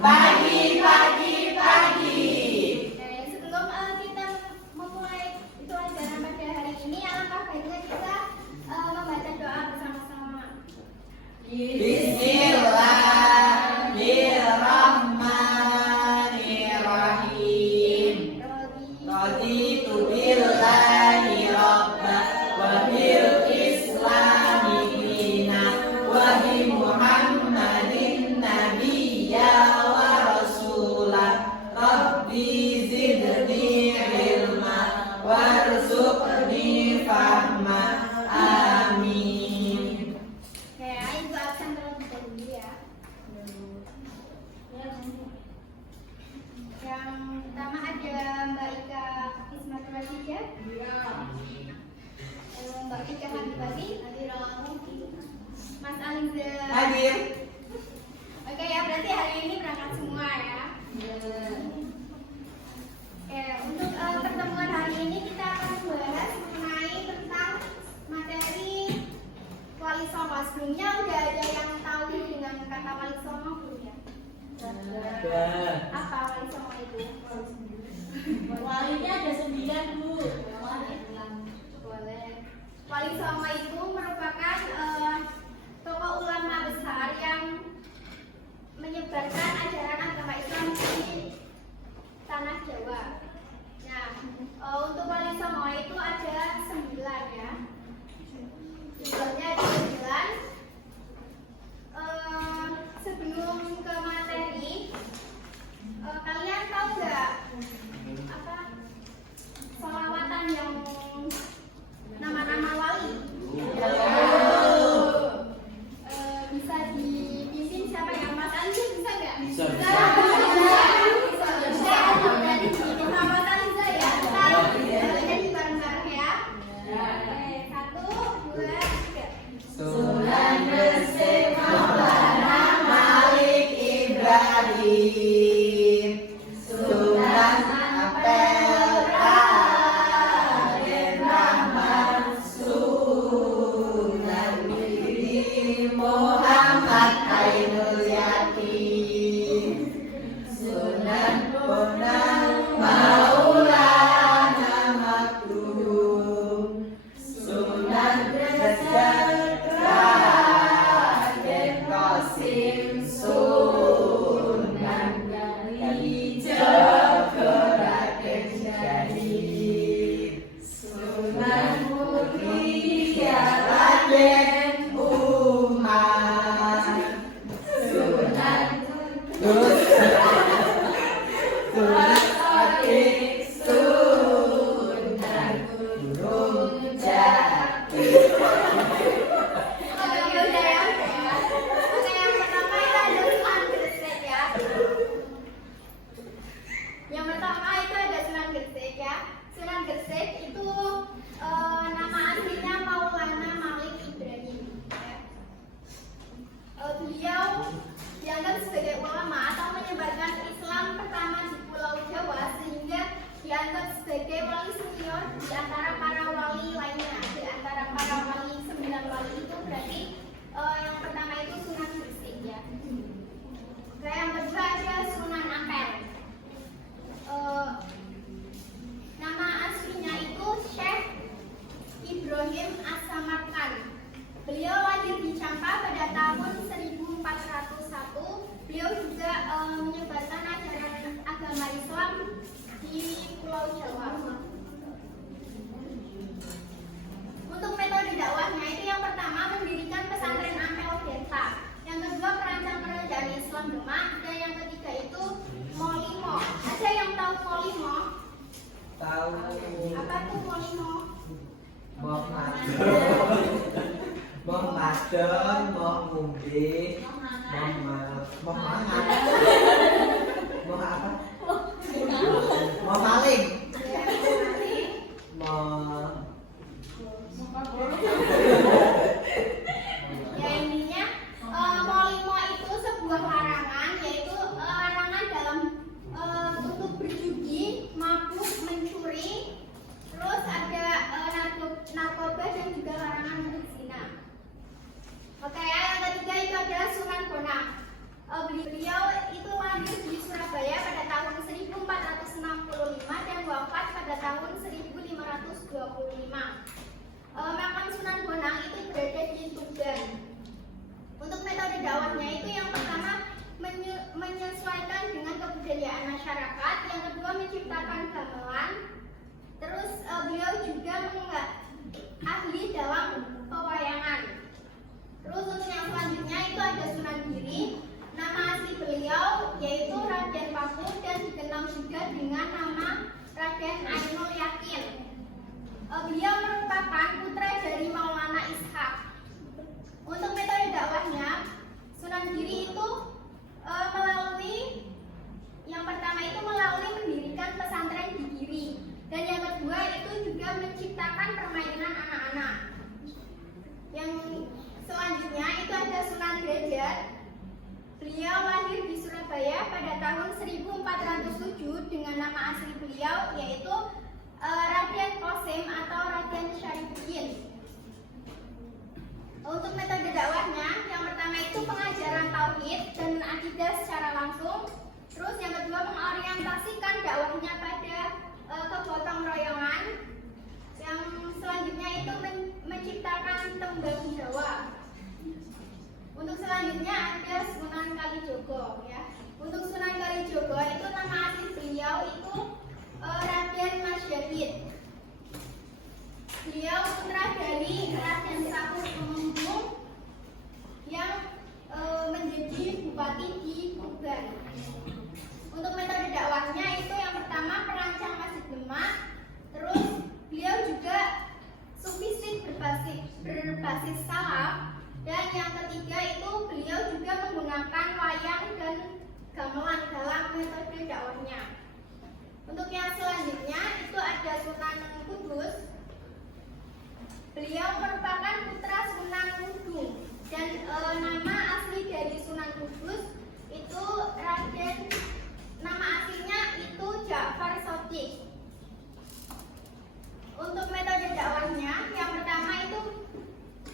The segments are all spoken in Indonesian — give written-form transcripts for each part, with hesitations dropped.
Pagi, pagi, pagi. Oke, sebelum kita memulai itu ajaran pada hari ini, alangkah baiknya kita membaca doa bersama-sama. Bismillahirrahmanirrahim. Raditu billahi rabba wa bil islami dina wa bi Muhammadin nabiyya wa rasula. Rabbi zidni ilma warzuqni fahma. Amin. Oke, ayo buat absen terlebih dahulu ya. Yang pertama ada Mbak Ika Ismatul Wajida. Mbak Ika Habibati. Mas Aliza. Hadir. Oke ya, berarti hari ini berangkat semua ya. Oke, untuk pertemuan hari ini kita akan membahas mengenai tentang materi wali songo. Sebelumnya udah ada yang tahu dengan kata wali songo belum ya? Apa wali songo itu? Walinya ada 9, Bu. Boleh. Wali songo itu merupakan tokoh ulama besar yang menyebarkan ajaran agama Islam di tanah Jawa. Nah, untuk wali songo itu ada 9 ya. Jumlahnya ada 9. Sebelum ke materi, kalian tahu nggak apa sholawatan yang nama-nama wali? Bisa dipimpin siapa ya? Mas Aliza bisa nggak? Bisa. Jadi Muhammad Aliza ya. Kita nyanyi bareng-bareng ya. Oke, 1, 2, 3. Sunan Gresik Maulana Malik Ibrahim. Sunan Ampel Raden Rahman. Sunan Giri Muhammad Ainul Yakin. Sunan Bonang Maulana Makruh. Sunan Derajat Raden Qasim. Sunan Kalijaga Raden Syahid. Sunan Muria Raden Umar. Sunan Sunan Atik. Sunan Gunung Jati. Oke, udah ya. Oke, yang pertama itu ada Sunan Gresik ya. Yang pertama itu ada Sunan Gresik ya. Sunan Gresik itu nama aslinya Maulana Malik Ibrahim. Ya. Beliau dianggap sebagai ulama atau menyebarkan Islam pertama di Pulau Jawa sehingga dianggap sebagai wali senior di antara para wali lainnya. Di antara para wali 9 wali itu berarti yang pertama itu Sunan Gresik ya. Oke, yang kedua ada Sunan Ampel. Nama aslinya itu Syekh Ibrahim As-Samarkand. Beliau lahir di Champa pada tahun 1401. Beliau juga menyebarkan ajaran agama Islam di Pulau Jawa. Untuk metode dakwahnya itu yang pertama mendirikan pesantren Ampel Denta. Yang kedua merancang kerajaan Islam Demak. Dan yang ketiga itu Molimo. Ada yang tahu Molimo? Tahu. Apa tuh Molimo? Mau madon, mau madon, mau ngombe, mau mangan, mau apa? Mau maling, mau Ya intinya Molimo itu sebuah larangan, yaitu larangan dalam untuk berjudi, mabuk, mencuri, terus ada narkoba dan juga larangan untuk zina. Oke, yang ketiga itu adalah Sunan Bonang. Beliau itu lahir Beliau merupakan putra dari Maulana Ishaq. Untuk metode dakwahnya, Sunan Giri itu melalui yang pertama itu melalui mendirikan pesantren di Giri, dan yang kedua itu juga menciptakan permainan anak-anak. Yang selanjutnya itu ada Sunan Derajat. Beliau lahir di Surabaya pada tahun 1407 dengan nama asli beliau yaitu Raden Qasim atau Raden Syarifuddin. Untuk metode dakwahnya, yang pertama itu pengajaran tauhid dan akidah secara langsung. Terus yang kedua mengorientasikan dakwahnya pada kegotong royongan. Yang selanjutnya itu menciptakan tembang Jawa. Untuk selanjutnya ada Sunan Kalijogo ya. Untuk Sunan Kalijogo itu nama asli beliau itu Raden Masyahid. Beliau putra dari Raden Sakur Temenggung yang menjadi bupati di Tuban. Untuk metode dakwahnya itu yang pertama perancang Masjid Demak. Terus beliau juga sufistik berbasis salaf. Dan yang ketiga itu beliau juga menggunakan wayang dan gamelan dalam metode dakwahnya. Untuk yang selanjutnya itu ada Sunan Kudus. Beliau merupakan putra Sunan Kudus dan nama asli dari Sunan Kudus itu nama aslinya itu Ja'far Shodiq. Untuk metode dakwahnya yang pertama itu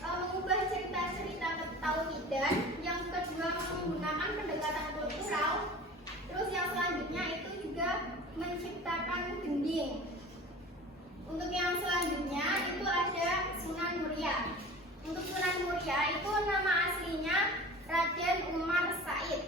mengubah cerita-cerita ketauhidan, yang kedua menggunakan pendekatan kultural, terus yang selanjutnya itu juga menciptakan gending. Untuk yang selanjutnya itu ada Sunan Muria. Untuk Sunan Muria itu nama aslinya Raden Umar Said.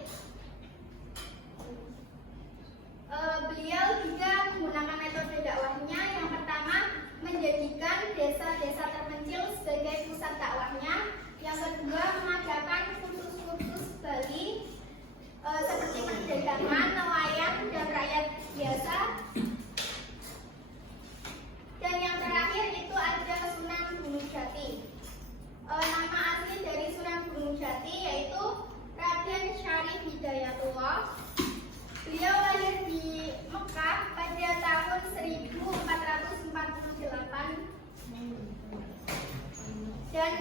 Beliau juga menggunakan metode dakwahnya yang pertama menjadikan desa-desa terpencil sebagai pusat dakwahnya, yang kedua mengadakan kursus-kursus Bali seperti perdagangan, nelayan, dan rakyat biasa, dan yang terakhir itu ada Sunan Gunung Jati. Nama asli dari Sunan Gunung Jati yaitu Raden Syarif Hidayatullah. Beliau lahir di Mekah pada tahun 1448 dan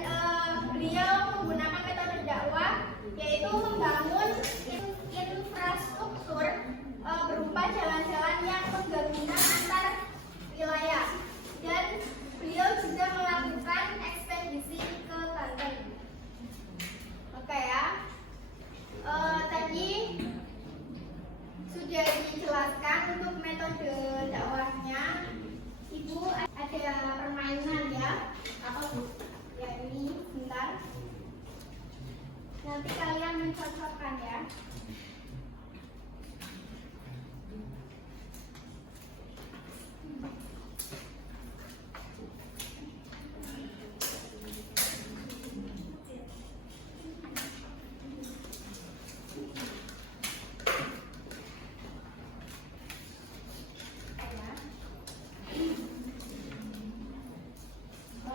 beliau menggunakan metode dakwah yaitu membangun infrastruktur berupa jalan-jalan yang menggabungkan antar wilayah, dan beliau juga melakukan ekspedisi ke Banten. Oke ya, tadi sudah dijelaskan untuk metode dakwahnya. Ibu ada permainan ya? Apa bu? Ya ini, bentar. Nanti kalian mencocokkan ya.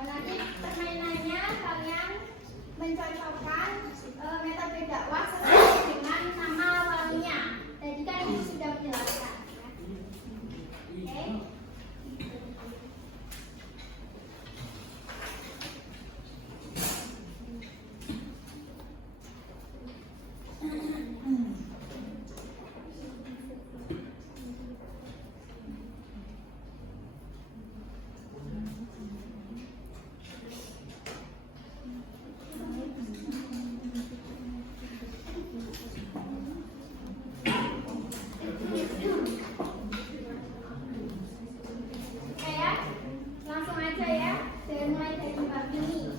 Nanti permainannya kalian mencocokkan metode dakwah sesuai dengan nama walinya. Tadi kan ibu sudah menjelaskan ya. Oke. Oke ya, langsung aja ya. Saya mulai dari bab ini.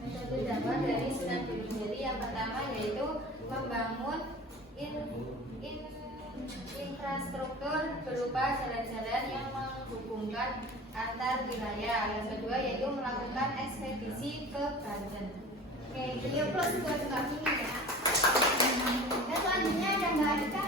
Metode dakwah dari Sunan Gunung Jati yang pertama yaitu membangun infrastruktur berupa jalan-jalan yang menghubungkan antar wilayah. Yang kedua yaitu melakukan ekspedisi ke Banten. Oke, beliau plus buat bab ini ya. Dan selanjutnya ada Mbak Adika.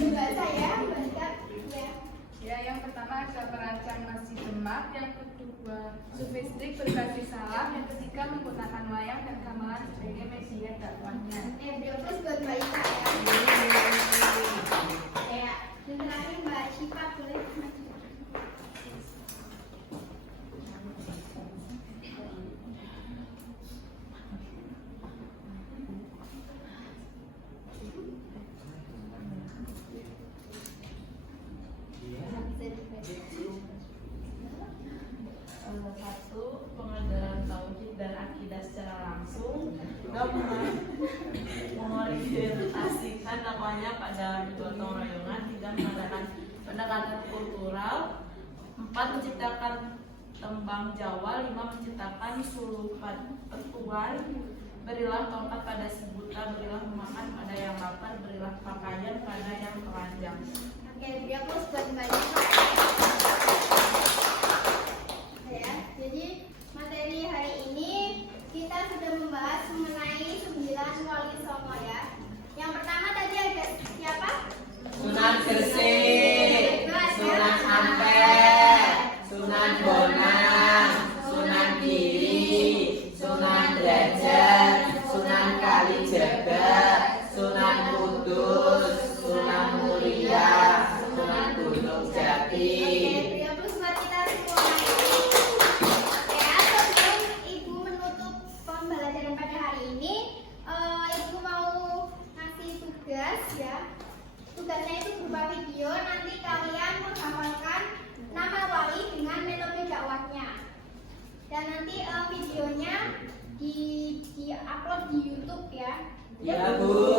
Dibaca ya, baca ya. Ya, yang pertama ada perancang Masjid Demak, yang kedua sufistik berkasih salam, yang ketiga menggunakan wayang dan gamelan sebagai media dakwahnya. Terus buat Mbak Ika ya. Ya, dan terakhir Mbak Syifa boleh maju. Satu, pengajaran tauhid dan akidah secara langsung. Dua, mengorientasikan dakwahnya pada gotong royongan. Tiga, mengadakan pendekatan kultural. Empat, menciptakan tembang Jawa. Lima, menciptakan sulupan petuan. Berilah tongkat pada si buta, berilah makan pada yang lapar, berilah pakaian pada yang telanjang. Oke, dia plus buat Mbak Ika. Ya, jadi materi hari ini kita sudah membahas mengenai 9 wali songo ya. Yang pertama tadi ada siapa? Sunan Gresik, Sunan Ampel, Sunan Bonang, Sunan Giri, Sunan Derajat, Sunan Kalijaga, Sunan Kudus, Sunan Muria, Sunan Gunung Jati. Oke, dia plus buat kita semua. Ya, sebelum Ibu menutup pembelajaran pada hari ini, Ibu mau ngasih tugas ya. Tugasnya itu berupa video. Nanti kalian menghafalkan nama wali dengan metode dakwahnya. Dan nanti videonya di upload di YouTube ya. Ya Bu.